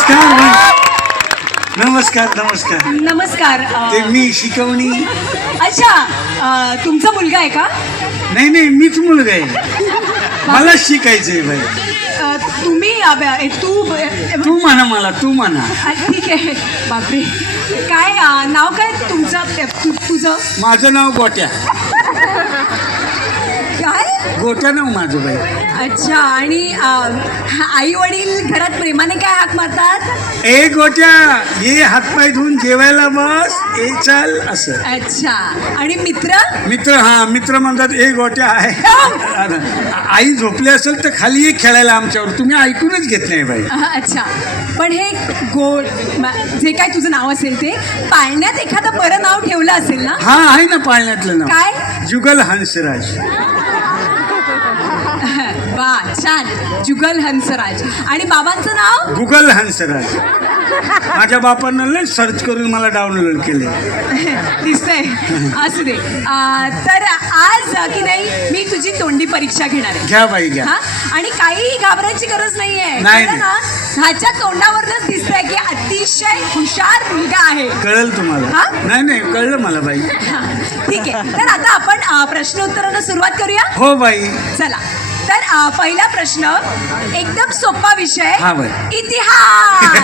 नमस्कार नमस्कार नमस्कार. नमस्कार. ते मी शिकवणी. अच्छा, तुमचा मुलगा आहे का? नाही नाही, मीच मुलगा आहे. मला शिकायचंय बाई. तुम्ही तू म्हणा, मला तू म्हणा. ठीक आहे. बापरे, काय नाव काय तुमचं? तुझं? माझं नाव गोट्या. काय गोट्या नाव माझं बाई. अच्छा. आणि आई वडील घरात प्रेमाने काय हाक मारतात? ए गोट्या, ये हातपाय धुवून जेवायला बस, ए चल, असं. अच्छा. आणि मित्र? मित्र म्हणतात ए गोट्या आहे. आई झोपली असेल तर खाली ये खेळायला आमच्यावर. तुम्ही ऐकूनच घेत नाही बाई. अच्छा. पण हे जे काय तुझं नाव असेल ते पाळण्यात एखादं बरं नाव ठेवलं असेल ना? हा, आहे ना पाळण्यातलं नाव. काय? जुगल हंसराज. वा, छान. जुगल हंसराज. आणि बाबांचं नाव? गुगल हंसराज. माझ्या बापानं लय सर्च करून मला डाउनलोड केले. दिसतंय. असू दे. तर आज की नाही मी तुझी तोंडी परीक्षा घेणार आहे. घ्या बाई घ्या. हा, आणि काही घाबरायची गरज नाहीये. नाही. ना, ह्याच्या तोंडावरच दिसतंय की अतिशय हुशार मुलगा आहे. कळलं तुम्हाला? हा? नाही कळलं मला बाई. ठीक आहे. तर आता आपण प्रश्न उत्तरांना सुरुवात करूया. हो बाई. चला. तर पहिला प्रश्न एकदम सोपा विषय. हा बाई. इतिहास.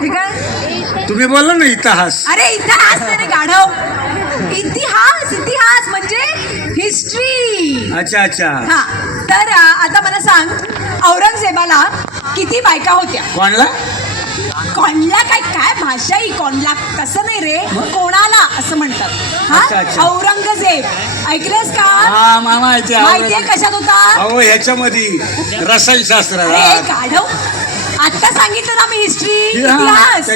ठीक आहे. तुम्ही बोला ना इतिहास. अरे इतिहास नाही रे गाढव. इतिहास म्हणजे हिस्ट्री. अच्छा. हा. तर आता मला सांग, औरंगजेबाला किती बायका होत्या? कोणला? काय भाषा ही? कोणला तसं नाही रे, कोणाला असं म्हणतात. अच्छा. औरंगजेब ऐकलंस का? हा, माहितीये. कशात होता? अहो, ह्याच्यामध्ये रसायनशास्त्र. अरे गाढव, आता सांगितलं ना मी हिस्ट्री, इतिहास.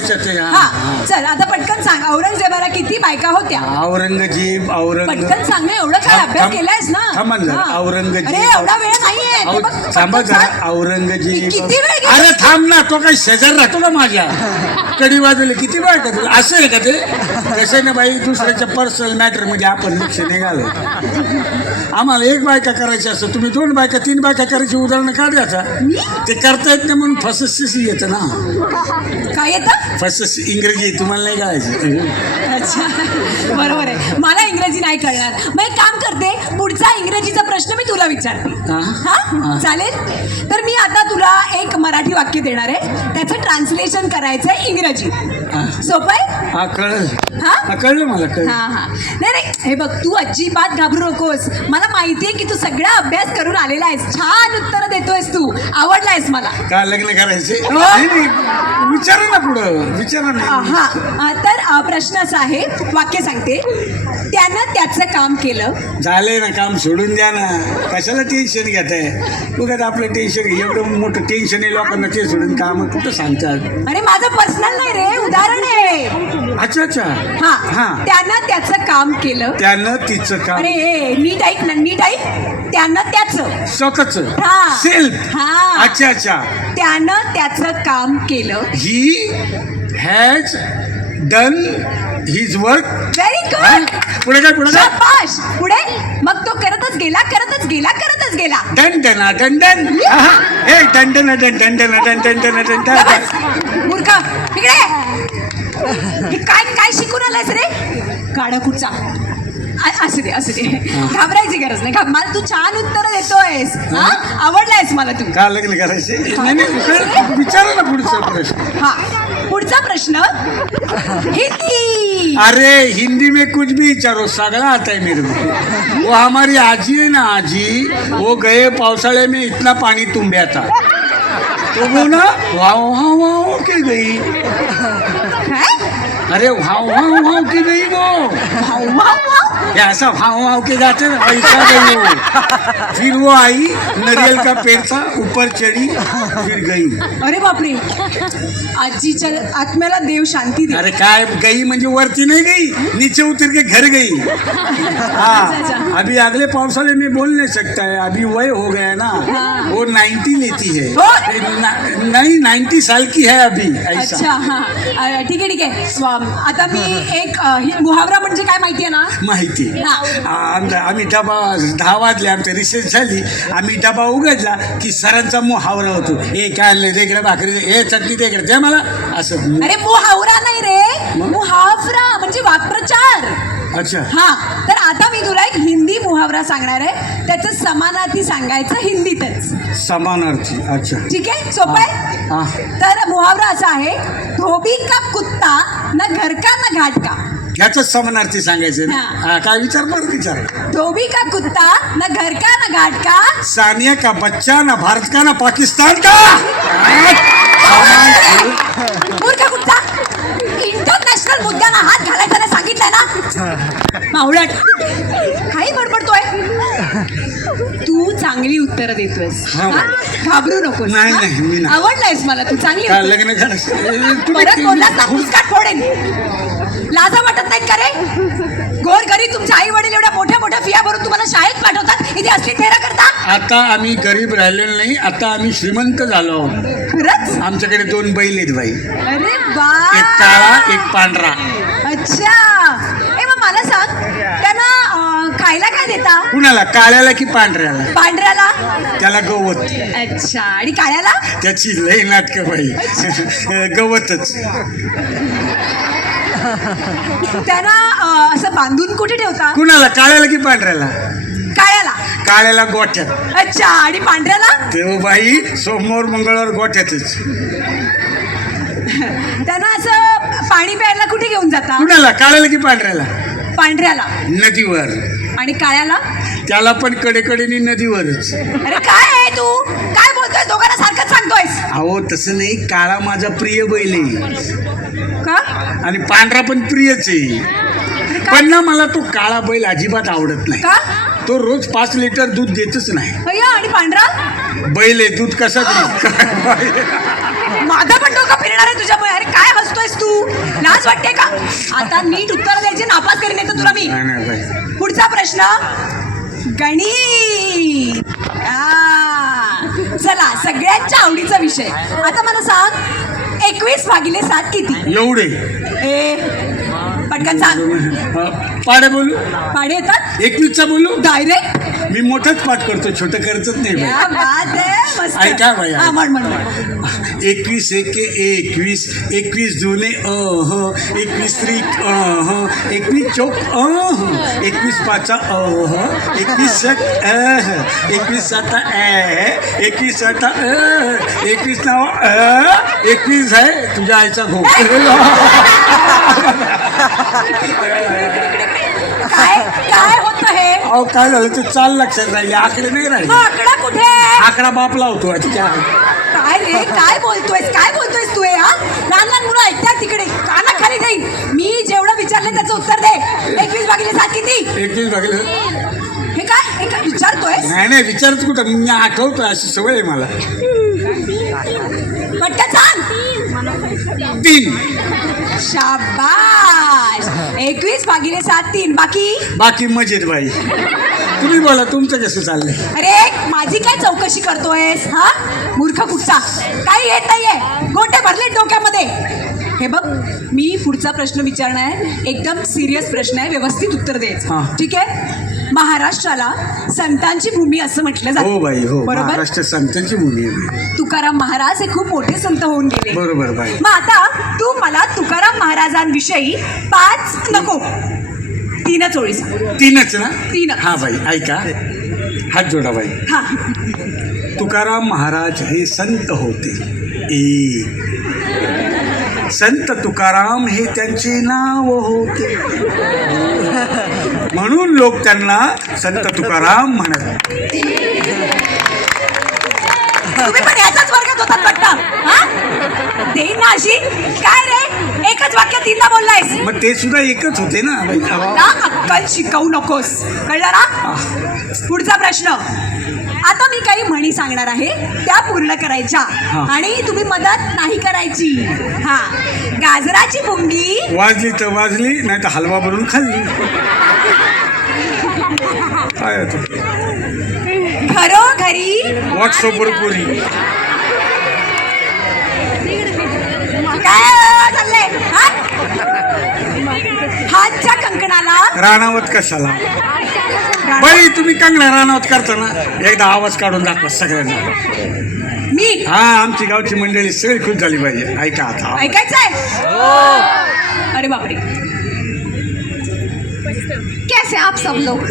हा, चल आता पटकन सांग, औरंगजेबाला किती बायका होत्या? औरंगजेब. पटकन सांग ना, एवढं काय अभ्यास केलायस ना? औरंगजेब. अरे एवढा वेळ नाहीये. थांबा जरा. औरंगजेब. किती वेळ गेला? अरे थांब ना, तो काही शेजार राहतो का माझ्या? कडी वाजवले किती बायका तुला? असं आहे का ते? कसं ना बाई, दुसऱ्याच्या पर्सनल मॅटर मध्ये आपण लक्ष नाही घालत. आम्हाला एक बायका करायची असतं, तुम्ही 2 बायका 3 बायका करायची उदाहरण काढायचा. ते करता येत नाही म्हणून फसस येतं ना. काय येतं? फसस इंग्रजी तुम्हाला नाही कळायचं. अच्छा, बरोबर आहे. मला इंग्रजी नाही कळणार. मग एक काम करते, पुढचा इंग्रजीचा प्रश्न मी तुला विचारते. हा, चालेल? तर मी आता तुला एक मराठी वाक्य देणार आहे, त्याचं ट्रान्सलेशन करायचं आहे इंग्रजी. सोपं आहे? हा, कळलं. हा, कळलं मला. हा. नाही, हे बघ, तू अजिबात घाबरू नकोस. मला माहितीये की तू सगळा अभ्यास करून आलेला आहेस. छान उत्तर देतोयस तू. आवडलायस मला. का लग्न करायचे? नाही, विचारा ना, पुढं विचारा ना. हा, तर प्रश्न असा आहे, वाक्य सांगते. त्यानं त्याचं काम केलं. झालंय ना, काम सोडून द्या ना. कशाला टेन्शन घेताय? बघा आपलं टेन्शन, एवढं मोठं टेन्शन आहे लोकांना, ते सोडून काम कुठं सांगतात? अरे माझं पर्सनल नाही रे, उदाहरण आहे. अच्छा. हा. त्यानं त्याचं काम केलं. त्यानं तिचं काम. अरे नीट ऐक ना, नीट ऐक. त्यानं त्याचं स्वतःच हा. सेल्फ. हा. अच्छा. त्यानं त्याचं काम केलं. He has done his work. Very good. पुढे काय? शाबाश. पुढे मग तो करतच गेला. डन. हे डन. मूर्ख, इकडे. हे काय शिकून आलायस रे? गाडा कुठचा? असू दे. घाबरायची गरज नाही. मला तू छान उत्तर देतोयस. आवडलायस मला तू. का लग्न करायचे? नाही, विचारा ना पुढचा प्रश्न. हा, पुढचा प्रश्न हिंदी. अरे हिंदी में कुछ भी विचारो, सगळा आता है मेरे को. वो हमारी आजी है ना, आजी, वो गए पावसाळे में इतना पानी तुम्बया था, तो वो ना वाव के गई. अरे वाव के गई वो. ऐसा भाव के जाते ना, ऐसा गई वो. फिर वो आई, नारियल का पेड़ था, ऊपर चढ़ी, फिर गई. अरे बापरे. आजीच्या आत्म्याला देव शांती दे. अरे काय गई म्हणजे वरती नहीं गई, नीचे उतर के घर गई. हाँ, अभी अगले पावसाले में बोल नहीं सकता है, अभी वही हो गया ना. वो 90 लेती है हो? नहीं 90 साल की है अभी ऐसा. अच्छा हा ठीक आहे ठीक आहे. आता मी एक मुहावरा म्हणजे काय माहितीये ना? माहिती हा. आम्ही डबा 10 वाजले आमच्या रिसेस झाली. आम्ही डबा उघडला की सरांचा मुहावरा होतो. हे काय आणलं रेगड्या भाकरी हे चटणी रेगड्या द्या मला असं. अरे मुहावरा नाही रे, मुहावरा म्हणजे वाक्प्रचार. अच्छा हा तर आता मी तुला एक हिंदी मुहावरा सांगणार आहे, त्याचं समानार्थी सांगायचं हिंदीतच. समानार्थी. अच्छा ठीक आहे, सोपं आहे. हा. तर मुहावरा असा आहे, धोबी का कुत्ता न घर का न घाट का. ह्याच समानार्थी सांगायचं ना. हा. हा, काय विचार बरं विचार. धोबी का कुत्ता न घर का न घाट का. सानिया का बच्चा ना भारत का ना पाकिस्तान का. मूर्ख कुत्ता, इंटरनॅशनल मुद्द्याला हात घालायचा नाही सांगितलंय ना. मावळट काही बडबडतोय. तू चांगली उत्तरं देतोयस, हा. हा? घाबरू नकोस. नाही, हा? नाही, मी नाही. आवडलायस मला तू, चांगली का उत्तरं. लग्न करायचं परत बोललास ना पुस्तकात फोडेन. लाजा वाटत नाहीत का रे? गोर गरीब तुमचे आई वडील एवढ्या मोठ्या मोठ्या फिया भरून तुम्हाला शाळेत पाठवतात, इथे असली तेरा करता. आता आम्ही गरीब राहिलेलो नाही, आता आम्ही श्रीमंत झालो आहोत. खरंच? आमच्याकडे 2 बैल आहेत बाई. अरे वा. एक काळा एक पांढरा. अच्छा. ए मग मला सांग, त्यांना खायला काय देता? कुणाला, काळ्याला की पांढऱ्याला. पांढऱ्याला? त्याला गवत. अच्छा. आणि काळ्याला? त्याची लई नाटकं बाई. गवतच. त्यांना असं बांधून कुठे ठेवता? कुणाला, काळ्याला की पांढऱ्याला. काळ्याला? काळ्याला गोठ्यात. अच्छा. आणि पांढऱ्याला? तेव्हा बाई सोमवार मंगळवार गोठ्यातच. त्यांना असं पाणी प्यायला कुठे घेऊन जाता? कुणाला, काळ्याला की पांढऱ्याला. पांढऱ्याला. नदीवर. आणि काळ्याला? त्याला पण कडेकडेनी नदीवरच. अरे काय आहे तू, काय बोलतोय? दोघांना सारखंच सांगतोयस. अहो तसं नाही, काळा माझा प्रिय बैल आहे का? आणि पांढरा पण प्रियच आहे. पण ना मला तो काळा बैल अजिबात आवडत नाही. का? तो रोज 5 लिटर दूध देतच नाही. भैया. आणि पांढरा? बैल आहे, दूध कसा देईल. माझा पण डोकं फिरणार आहे तुझ्यामुळे. अरे काय हसतोयस तू, लाज वाटते का? आता नीट उत्तर द्यायचे, नापास करीन येतं तुला मी. नाही, नाही बाई. पुढचा प्रश्न, गणित. चला, सगळ्यांच्या आवडीचा विषय. आता मला सांग, 21/7 किती? एवढे पटकन सांग. पाडे बोलू. पाढे येतात? 21चा बोलू. डायरेक्ट? मी मोठंच पाठ करतो, छोटं करतच नाही बाई. क्या बात है, मस्त. ऐका बाई, हा, म्हण म्हण. 21 एके 21, 21 जुने 21 त्रिक 21 चौक 21 पाचा 21 सक 21 साता 21 साता 21 नाव 21 आहे तुझ्या आईचा भाऊ. काय काय होतं हे? अहो काय झालं ते चाल लक्षात राहिले, आकडे नाही राहिले. आकडा कुठे? आकडा बाप लावतो आता काय. काय रे, काय बोलतोयस तू हे? हा, लहान लहान मुलं ऐकतात तिकडे, कानाखाली नाही. मी जेवढं विचारलं त्याचं उत्तर दे. 21/7 किती? 21 हे काय विचारतोय? नाही विचारत कुठं, मी आठवतोय, अशी सवय आहे मला. पटकन सांग. 3. शाबाश. 21/7 3. बाकी मजेत बाई. तुम्ही बोला, तुमचं कसं चाललंय? अरे माझी काय चौकशी करतोयस? हा, मूर्ख कुठचा, काही येत नाहीये, गोटे भरले डोक्यामध्ये. हे बघ, मी पुढचा प्रश्न विचारणार आहे, एकदम सिरियस प्रश्न आहे, व्यवस्थित उत्तर हा. द्यायचं. ठीक आहे? महाराष्ट्राला संतांची भूमी असं म्हटलं हो जातं. बाई, हो. बरोबर. महाराष्ट्र संतांची भूमी आहे. तुकाराम महाराज हे खूप मोठे संत होऊन गेले. बरोबर बाई. मग आता तू मला तुकाराम महाराजांविषयी 5 नको 3च ओळी सांग. 3च ना? 3. हा बाई ऐका, हात जोडा बाई. हा. तुकाराम महाराज हे संत होते. संत तुकाराम हे त्यांचे नाव होते, म्हणून लोक त्यांना संत तुकाराम म्हणत. तुम्ही पण याचाच वर्गात होतात वाटतं. हा, देईन ना अशी. काय रे, एकच वाक्य 3दा बोललायस. मग ते सुद्धा एकच होते ना बाई. ना अक्कल शिकवू नकोस, कळलं ना? पुढचा प्रश्न. आता मी काही म्हणी सांगणार आहे, त्या पूर्ण करायच्या आणि तुम्ही मदत नाही करायची. हा, गाजराची पुंगी वाजली तर वाजली, नाही तर हलवा बनवून खाल्ली. काय होतं? घरोघरी व्हॉट्सअपवर पुरी काय चाललंय हा? हातच्या कंकणाला राणावत कशाला बाई तुम्ही कंगना राणावत करताना एकदा आवाज काढून दाखवा सगळ्यांना मी हा आमची गावची मंडळी सगळी खुश झाली पाहिजे ऐका आता ऐकायचंय अरे बापरे कैसे आप सब लोग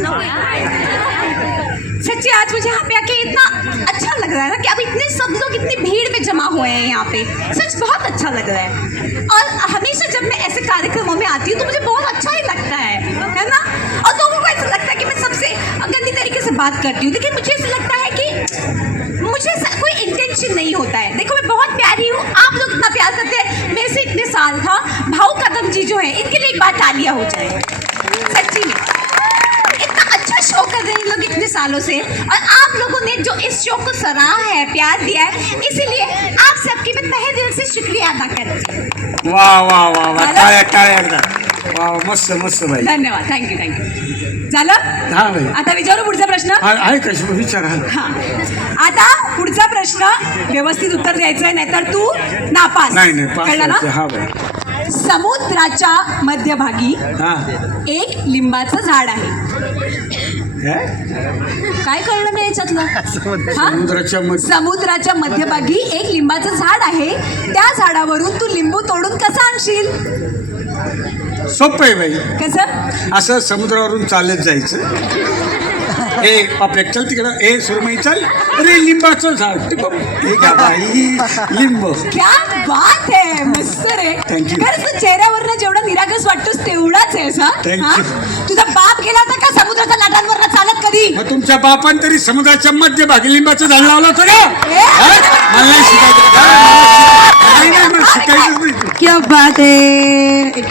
सच्ची आज मुझे यहाँ पे आके इतना अच्छा लग रहा है ना कि अब इतने सब लोग इतनी भीड़ में जमा हुए हैं यहाँ पे सच बहुत अच्छा लग रहा है और हमेशा जब मैं ऐसे कार्यक्रमों में आती हूँ तो मुझे बहुत अच्छा ही लगता है ना और लोगों को ऐसा लगता है कि मैं सबसे गंदी तरीके से बात करती हूँ लेकिन मुझे ऐसा लगता है कि मुझे ऐसा कोई इंटेंशन नहीं होता है देखो मैं बहुत प्यारी हूँ आप लोग इतना प्यार करते हैं मेरे से इतने साल था भाऊ कदम जी जो है इनके लिए एक बार तालियां हो जाए सच्ची में इतना अच्छा शो कर रहे हैं लोग इतने सालों से और आप लोगों ने जो इस शो को सराहा है प्यार दिया है इसीलिए आप सबकी मैं तहे दिल से शुक्रिया अदा करती हूँ वा वा वा वा टाळ्या टाळ्या एकदा वा मस्त मस्त बाई धन्यवाद थँक्यू झालं हा बाई आता विचारू पुढचा प्रश्न आहे कशी विचारा हा आता पुढचा प्रश्न व्यवस्थित उत्तर द्यायचंय नाहीतर तू नापास नाही कळलं ना पाच हा बाई समुद्राच्या मध्यभागी हा एक लिंबाचं झाड आहे हे? काय कळलं नाही याच्यातलं हा? समुद्राच्या मध्ये समुद्राच्या मध्यभागी एक लिंबाचं झाड आहे त्या झाडावरून तू लिंबू तोडून कसं आणशील सोपं आहे बाई कसं असं समुद्रावरून चालत जायचं ए पापलेट चल तिकडं ए सुरमई चल अरे लिंबाचं झाड हे का बाई लिंब क्या बात आहे मस्त रे Thank you. खरंच तू चेहऱ्यावरनं जेवढा निरागस वाटतोस तेवढाच आहेस Thank हा you. तुझा बाप गेला होता का समुद्राच्या लाटांवरनं चालत कधी मग तुमच्या बापान तरी समुद्राच्या मध्यभागी लिंबाचं झाड लावलं होतं का हा? मला नाही शिकायचं नाही, मला शिकायचंच नाही क्या बात आहे